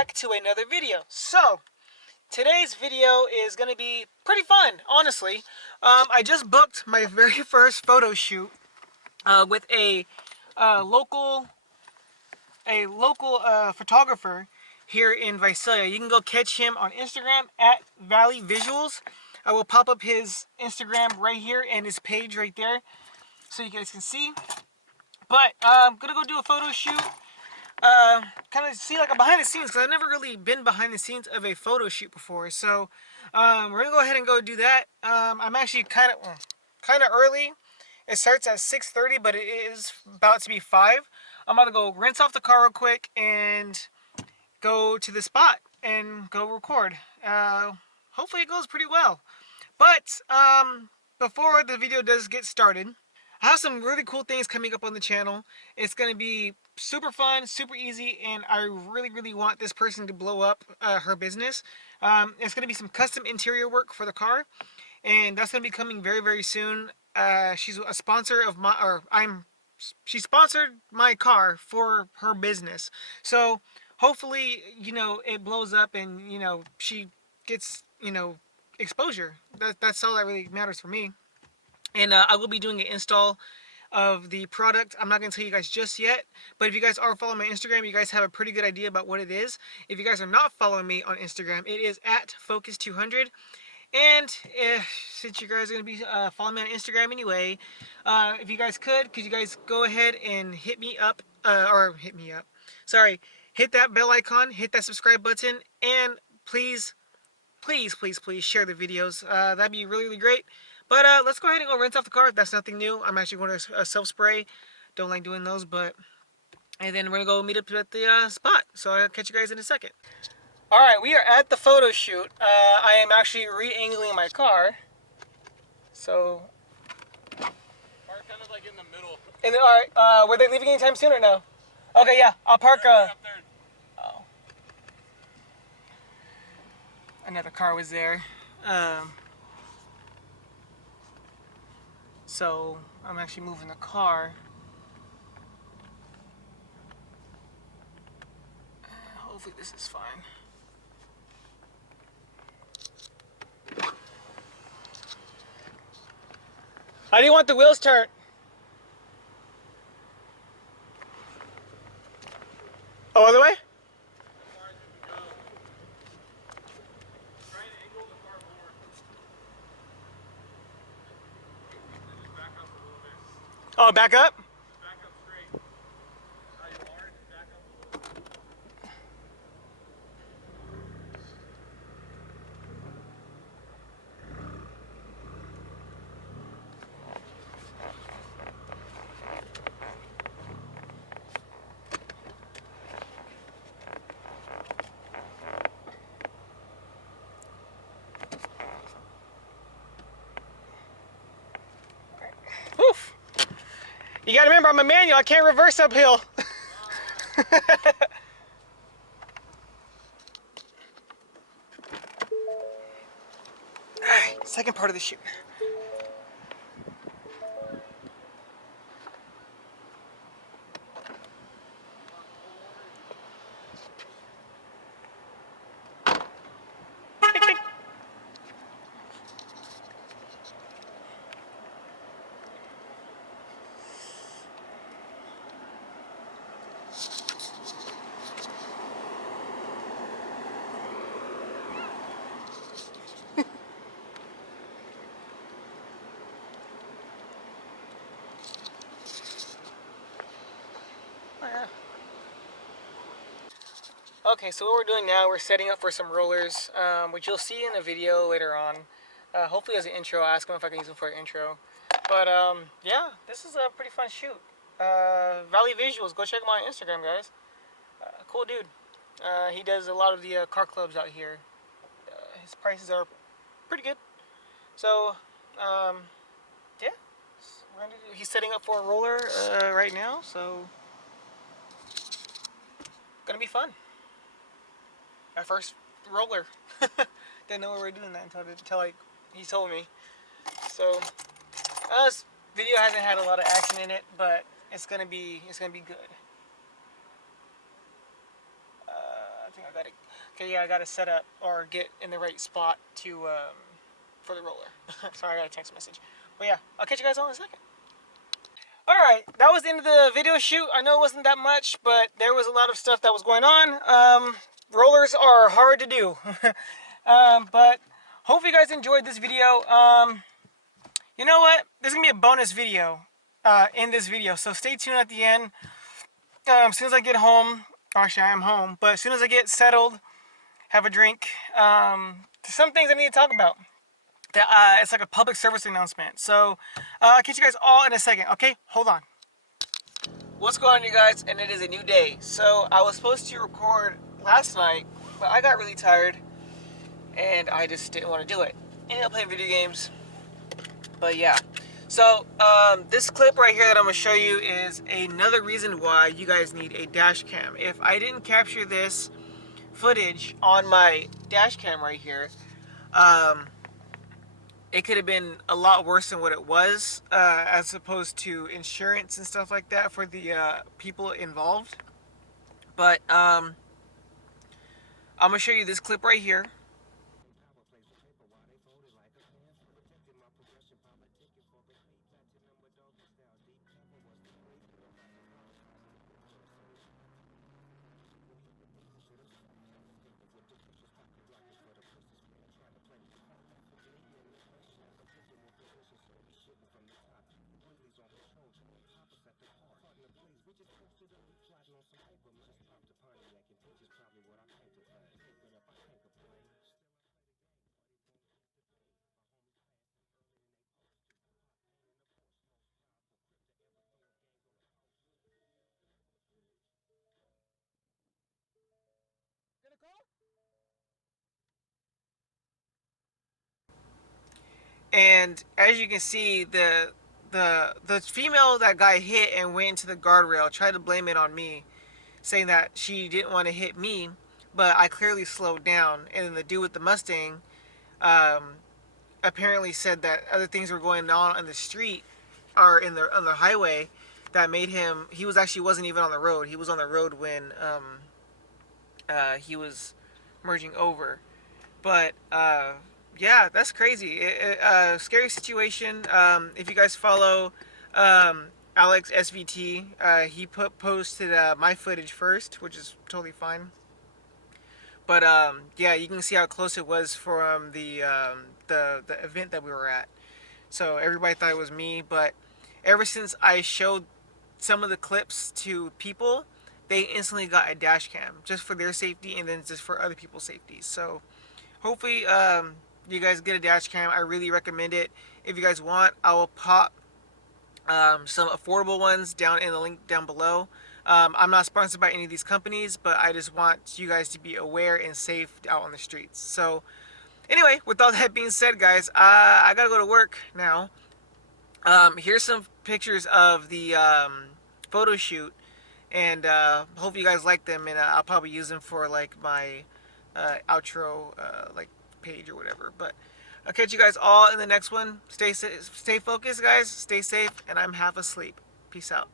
back to another video. So today's video is going to be pretty fun, honestly. I just booked my very first photo shoot with local photographer here in Visalia. You can go catch him on Instagram at Valley Visuals. I will pop up his Instagram right here and his page right there so you guys can see. But I'm gonna go do a photo shoot. Kind of see like a behind the scenes, because I've never really been behind the scenes of a photo shoot before. So we're gonna go ahead and go do that. I'm actually kind of early. It starts at 6:30, but it is about to be 5. I'm about to go rinse off the car real quick and go to the spot and go record. Hopefully it goes pretty well. But before the video does get started, I have some really cool things coming up on the channel. It's going to be super fun, super easy, and I really want this person to blow up her business. It's going to be some custom interior work for the car, and that's going to be coming very soon. She's a sponsor of she sponsored my car for her business. So hopefully, it blows up and, she gets, exposure. That's all that really matters for me. And I will be doing an install of the product. I'm not going to tell you guys just yet, but if you guys are following my Instagram, you guys have a pretty good idea about what it is. If you guys are not following me on Instagram, it is at Focus200. And since you guys are going to be following me on Instagram anyway, if you guys could you guys go ahead and hit me up, sorry, hit that bell icon, hit that subscribe button, and please share the videos. That'd be really great. But let's go ahead and go rinse off the car. That's nothing new. I'm actually going to self-spray. Don't like doing those, and then we're going to go meet up at the spot. So I'll catch you guys in a second. Alright, we are at the photo shoot. I am actually re-angling my car. So... Park kind of like in the middle. Alright, were they leaving anytime soon or no? Okay, yeah, I'll park... Up there. Oh. Another car was there. So, I'm actually moving the car. Hopefully this is fine. How do you want the wheels turned? Oh, other way? Oh, back up? Back up straight. How you are, back up a little bit. Oof. You gotta remember, I'm a manual. I can't reverse uphill. Alright, second part of the shoot. Okay, so what we're doing now, we're setting up for some rollers, which you'll see in a video later on. Hopefully as an intro. I'll ask them if I can use them for an intro. But yeah, this is a pretty fun shoot. Valley Visuals, go check him out on Instagram, guys. Cool dude. He does a lot of the car clubs out here. His prices are pretty good. So, yeah, he's setting up for a roller right now, so gonna be fun. My first roller. Didn't know we were doing that until like he told me. So this video hasn't had a lot of action in it, but it's gonna be good. I think I got it Okay, yeah, I gotta set up or get in the right spot to for the roller. Sorry, I got a text message. But yeah, I'll catch you guys all in a second. Alright, that was the end of the video shoot. I know it wasn't that much, but there was a lot of stuff that was going on. Rollers are hard to do. But hopefully you guys enjoyed this video. You know what? There's going to be a bonus video in this video, so stay tuned at the end. As soon as I get home, actually I am home, but as soon as I get settled, have a drink, there's some things I need to talk about. It's like a public service announcement. So I'll catch you guys all in a second. Okay, hold on. What's going on, you guys? And it is a new day. So I was supposed to record last night, but I got really tired and I just didn't want to do it. Ended up playing video games. But yeah. So this clip right here that I'm going to show you is another reason why you guys need a dash cam. If I didn't capture this footage on my dash cam right here, it could have been a lot worse than what it was, as opposed to insurance and stuff like that for the people involved. But I'm going to show you this clip right here. And as you can see, the female that got hit and went into the guardrail tried to blame it on me, saying that she didn't want to hit me, but I clearly slowed down. And then the dude with the Mustang apparently said that other things were going on the street or on the highway that made him. He wasn't even on the road. He was on the road when he was merging over. But yeah, that's crazy. Scary situation. If you guys follow Alex SVT, he posted my footage first, which is totally fine. But yeah, you can see how close it was from the event that we were at. So everybody thought it was me, but ever since I showed some of the clips to people, they instantly got a dash cam just for their safety and then just for other people's safety. So hopefully you guys get a dash cam. I really recommend it. If you guys want, I will pop some affordable ones down in the link down below. I'm not sponsored by any of these companies, but I just want you guys to be aware and safe out on the streets. So anyway, with all that being said, guys, I gotta go to work now. Here's some pictures of the photo shoot, and hope you guys like them, and I'll probably use them for like my outro like page or whatever. But I'll catch you guys all in the next one. Stay focused, guys. Stay safe, and I'm half asleep. Peace out.